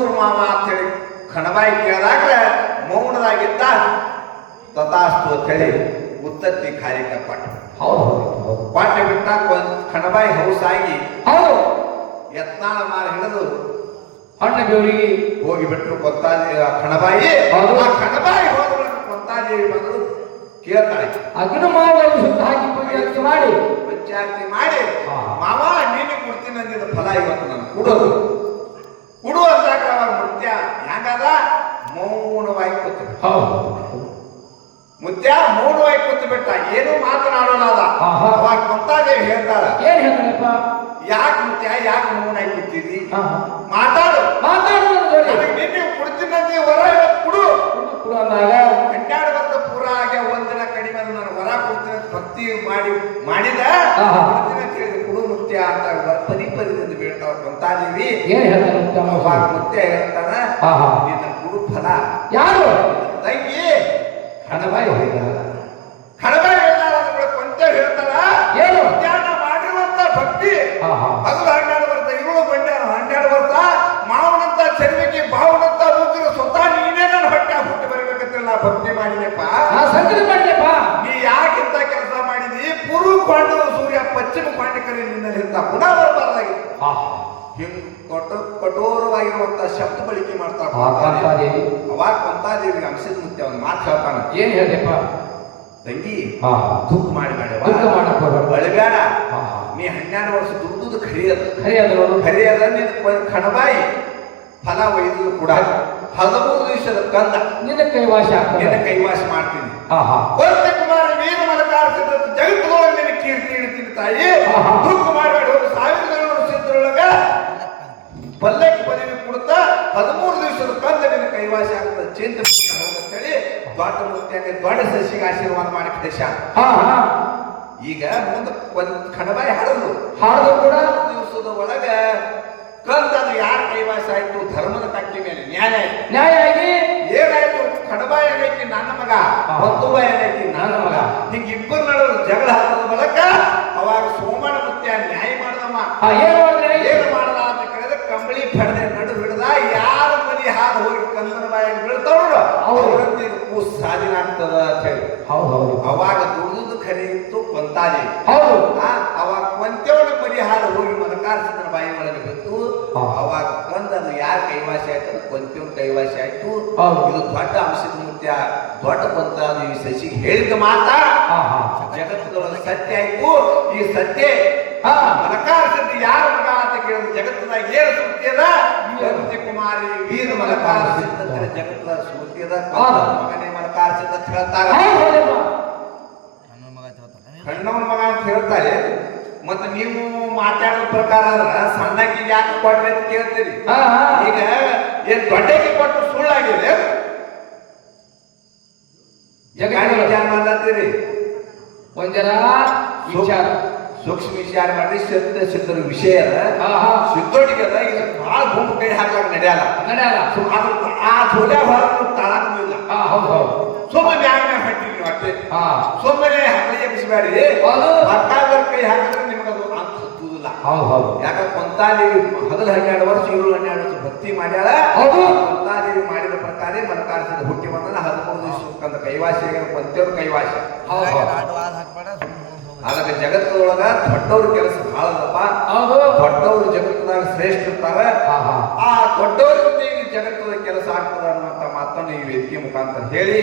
ಕೊಡೂರು ಮಾವ ಅಂತೇಳಿ ಕಣಬಾಯಿ ಕೇಳಿದಾಗ ಮೌನದಾಗಿದ್ದ. ತಥಾಸ್ತು ಅಂತೇಳಿ ಉತ್ತತ್ತಿ ಕಾರ್ಯಕ್ಕೆ ಪಟ್ಟ. ಹೌದು ಪಾಠ ಬಿಟ್ಟ ಕಣಬಾಯಿ ಹೌಸಾಗಿ ಹೌದು ಯತ್ನಾಳ ಮಾರ ಹಿಡಿದು ಅಣ್ಣ ದೇವರಿಗೆ ಹೋಗಿಬಿಟ್ರು ಕೊಂತಾದೇವಿ. ಕಣಬಾಯಿ ಆ ಕಣಬಾಯಿ ಹೋದಗಳನ್ನು ಕೊಂತಾದೇವಿ ಬಂದು ಕೇಳ್ತಾಳೆ. ಅಗ್ನ ಮಾವಲ್ಲಿ ಸುತ್ತ ಹಾಕಿ ಪಂಚಾಯತ್ ಮಾಡಿ ಪಂಚಾಯತಿ ಮಾಡಿ ಮಾವ ನೀನು ಕೊಡ್ತೀನಿ ಅಂದಿದ್ದ ಫಲ ಇವತ್ತು ನಾನು ಕೊಡೋದು ಕೊಡು ಅಂದಾಗ ಅವಾಗ ಮುತ್ಯ ಹೆಂಗಾದ ಮೌನವಾಗಿ ಕೂತು. ಮುತ್ಯ ಮೌನವಾಗಿ ಕೂತು ಬಿಟ್ಟ, ಏನು ಮಾತನಾಡೋಣ ಅದ. ಅವಾಗ ಕೊಂತಾದೇವಿ ಹೇಳ್ತಾಳ, ಏನ್ ಹೇಳ್ತಾಳಪ್ಪ? ಯಾಕೆ ಮುತ್ಯ ಯಾಕೆ ಮೌನಾಗಿ ಕೂತಿದ್ದಿ? ಮಾತಾಡು ನಿನ್ನೆ ಕೊಡ್ತೀನಂದಿ ವರ ಇವತ್ತು ಕೊಡು ಅಂದಾಗ 12 ವರ್ಷ ಪೂರ ಆಗ ಒಂದಿನ ಕಡಿಮೆ ನಾನು ವರ ಕೊಡ್ತೀನಿ ಭಕ್ತಿ ಮಾಡಿದ ಕೊಡು ಮುತ್ಯ ಅಂತ ಪರಿ ಪರಿದಿಂದ ಬೀಳ್ತಾವ ಕೊಂತಾದೇವಿ. ಏನ್ ಹೇಳ್ತಾಳ? ಮುತ್ಯ ಹೇಳ್ತಾನ, ನಿನ್ನ ಗುರು ಫಲ ಯಾರು? ತಂಗಿ ಕಣಬಾಯಿ ಹೇಳಿದಾಳ. ಕಣಬಾಯಿ ಹೇಳಿದಾಳ ಅಂದ್ರೆ ಕೊಂತ ಹೇಳ್ತಾಳ, ಏನು ಧ್ಯಾನ ಮಾಡಿರುವಂತ ಭಕ್ತಿ ಅದು 12 ವರ್ಷ ಇವಳು ಬಂಡೆ 12 ವರ್ಷ ಮಾವನಂತ ಚರ್ಮಿಗೆ ಬಾವನಂತ ಹೋಗಿರೋ ಸ್ವತಃ ನೀನೇ ನನ್ನ ಹೊಟ್ಟೆ ಹುಟ್ಟಿ ಬರಬೇಕಂತಿಲ್ಲ ಭಕ್ತಿ ಮಾಡಿದೆಪ್ಪ. ಸಂಗತಿ ಮಾಡಿದೆಪ್ಪ. ನೀ ಯಾಕಿಂತ ಕೆಲಸ ಮಾಡಿದಿ? ಪೂರ್ವ ಪಾಂಡವ ಸೂರ್ಯ ಪಶ್ಚಿಮ ಪಾಂಡಿಕರಿ ನಿನ್ನಲ್ಲಿ ಇಂತ ಪುನಃ ಬರಬಾರ್ದಾಗಿತ್ತು. ಹಿಂಗ್ ಕಠೋರವಾಗಿರುವಂತ ಶಬ್ದ ಬಳಕೆ ಮಾಡ್ತಾರ. ಅವಾಗ ಕೊಂತಾದೇವಿಗೆ ಅಂಶದ ಮುತ್ಯ ಒಂದು ಮಾತು ಹೇಳ್ತಾನ. ಏನ್ ಹೇಳ್ದೆಪ್ಪ? ತಂಗಿ ದುಃಖ ಮಾಡಬೇಡ, ಅಳಬೇಡ. ನೀ 12 ವರ್ಷ ದುಡ್ದು ಖರಿಯದ ನಿನ್ನ ಕಣಬಾಯಿ ಫಲ ಒಯ್ದು ಕೂಡ 13 ದಿವಸದ ಕಂದ ನಿನ್ನ ಕೈವಾಸ ಮಾಡ್ತೀನಿ. ಕೊಂತ ಕುಮಾರ ವೀರ ಮಲಕಾರ್ಸಿದ ಜಗತ್ತೊಳಗೆ ನಿನ್ನ ಕೀರ್ತಿ ಇಡ್ತೀನಿ ತಾಯಿ. ದುಃಖ ಮಾಡಬೇಡ. 1000 ವರ್ಷದೊಳಗ ಪಲ್ಲಕ್ಕಿ ಪದವಿ ಕೊಡ್ತಾ 13 ದಿವಸದ ಕಂದ ನಿನ್ನ ಕೈವಾಸ ಆಗ್ತದೆ. ಚಿಂತೆ ಹೋಗಂತೇಳಿ ದೊಡ್ಡ ಮುತ್ಯಾಗೆ ದೊಡ್ಡ ಸಸಿಗೆ ಆಶೀರ್ವಾದ ಮಾಡಿ ದೇಶ. ಈಗ ಮುಂದೆ ಕಣಬಾಯಿ ಹಾಡಲು ಕೂಡ ದಿವಸದ ಒಳಗ ಕಂದದು ಯಾರ ಕೈವಾಸ ಆಯ್ತು? ಧರ್ಮದ ಕಟ್ಟಿ ಮೇಲೆ ನ್ಯಾಯ ಆಗಿ ಏನಾಯ್ತು? ಕಣಬಾಯಿ ಅನ್ನಕ್ಕೆ ನನ್ನ ಮಗ, ಹೊತ್ತುಬಾಯಿ ಅನ್ನಕ್ಕೆ ನನ್ನ ಮಗ. ಹಿಂಗ ಇಬ್ಬರು ನಡುವೆ ಜಗಳ ಹಾಕದ ಬಳಕ ಅವಾಗ ಸೋಮನ ಮುತ್ಯ ನ್ಯಾಯ ಮಾಡದಮ್ಮ. ಏನು ಮಾಡದ ಅಂತ ಕೇಳಿದ್ರೆ ಕಂಬಳಿ ಪಡೆದ ನಡು ಹಿಡ್ದ ಯಾರ ಮನಿ ಹಾದು ಹೋಗಿ ಕಂದನ ಬಾಯಿಗೆ ಬೀಳ್ತಾವ್ರು ಅವರಂತೆ ಕೂಸು ಸಾಧನ ಆಗ್ತದ ಅಂತ ಹೇಳಿ. ಅವಾಗ ದುಡ್ದು ಖರೆ ಇತ್ತು ಕೊಂತಾದೇವಿ. ಅವಾಗ ಕೊಂತೆವನ ಮನಿ ಹಾದು ಹೋಗಿ ಮಲಕಾರ್ಸಿದನ ಬಾಯಿ ಒಳಗೆ ಬಿತ್ತು. ಅವಾಗ ಕಂದದು ಯಾರ ಕೈವಾಸಿ ಆಯ್ತು? ಕೊಂತೆವನ ಕೈವಾಸಿ ಆಯ್ತು. ಇದು ದೊಡ್ಡ ಅಂಶದ ಮುತ್ಯ ದೊಡ್ಡ ಕೊಂತಾದೇವಿ ಸಸಿಗೆ ಹೇಳಿದ ಮಾತಾ ಜಗತ್ತದೊಳಗೆ ಸತ್ಯ ಆಯ್ತು. ಈ ಸತ್ಯ ಮಲಕಾರ್ಸಿದ್ದು ಯಾರ ಮಗ ಅಂತ ಕೇಳಿದ್ರೆ ಜಗತ್ತದಾಗ ಏನು ಸುದ್ದಿಯದ? ಕುಮಾರಿ ವೀರ ಮಲಕಾರ್ಸಿದ್ದ ಜಗತ್ತದ ಸುದ್ದಿಯದ ಮಗನೇ ಮಲಕಾರ್ಸಿದ್ದ ಅಂತ ಹೇಳ್ತಾರೆ. ಕಣ್ಣವನ ಮಗ ಅಂತ ಹೇಳ್ತಾರೆ. ಮತ್ತೆ ನೀವು ಮಾತಾಡೋ ಪ್ರಕಾರ ಸಣ್ಣಕ್ಕೆ ಯಾಕೆ ಕೊಟ್ರಿ ಅಂತ ಕೇಳ್ತೀರಿ. ಈಗ ಏನ್ ದೊಡ್ಡಕ್ಕೆ ಕೊಟ್ಟು ಸುಳ್ಳಾಗಿದೆ ವಿಚಾರ ಮಾಡ್ತೀರಿ. ಒಂದರ ವಿಚಾರ ಸೂಕ್ಷ್ಮ ವಿಚಾರ ಮಾಡ್ರಿ. ಸಿದ್ಧರ ವಿಷಯ ಸಿದ್ಧೋಟಿಗೆ ಈಗ ಬಹಳ ಗುಂಪು ಕೈ ಹಾಕ್ಲಾಕ ನಡೆಯಲ್ಲ. ಆ ಸೋಡ್ಯ ಹೊರ ತಾಳೂ ಇಲ್ಲ. ಸುಮ್ಮನೆ ಯಾಕೆ ಹಾಕ್ತೀವಿ ಅಷ್ಟೇ. ಸುಮ್ಮನೆ ಹಗಲಿಗೆ ಬಿಸಿಬೇಡಿ. ಮತ್ತಾದ್ರ ಕೈ ಹಾಕಿದ್ರೆ ನಿಮಗದು ಅಂತ ಹತ್ತುವುದಿಲ್ಲ. ಯಾಕಂದ್ರೆ ಕೊಂತಾದೇವಿ ಹಗಲು 12 ವರ್ಷ ಇವರು 12 ವರ್ಷ ಭಕ್ತಿ ಮಾಡ್ಯಾಳ. ಕೊಂತಾದೇವಿ ಮಾಡಿದ ಪ್ರಕಾರ ಮಲಕಾರ್ಸಿದ ಹುಟ್ಟಿ ಬಂದನ 13 ದಿವಸಕ್ಕಂದ ಕೈವಾಸಿ ಕೊಂತೆಯವ್ರ ಕೈವಾಸಿ. ಅದಕ್ಕೆ ಜಗತ್ತೊಳಗ ದೊಡ್ಡವ್ರ ಕೆಲಸ ಬಹಳ ದೊಡ್ಡವ್ರು ಜಗತ್ತದಾಗ ಶ್ರೇಷ್ಠ ಇರ್ತಾರೆ. ಆ ದೊಡ್ಡವ್ರ ಜಗತ್ತದ ಕೆಲಸ ಆಗ್ತದ ಅನ್ನುವಂತ ಮಾತನ್ನು ಈ ವೇದಿಕೆ ಮುಖಾಂತರ ಹೇಳಿ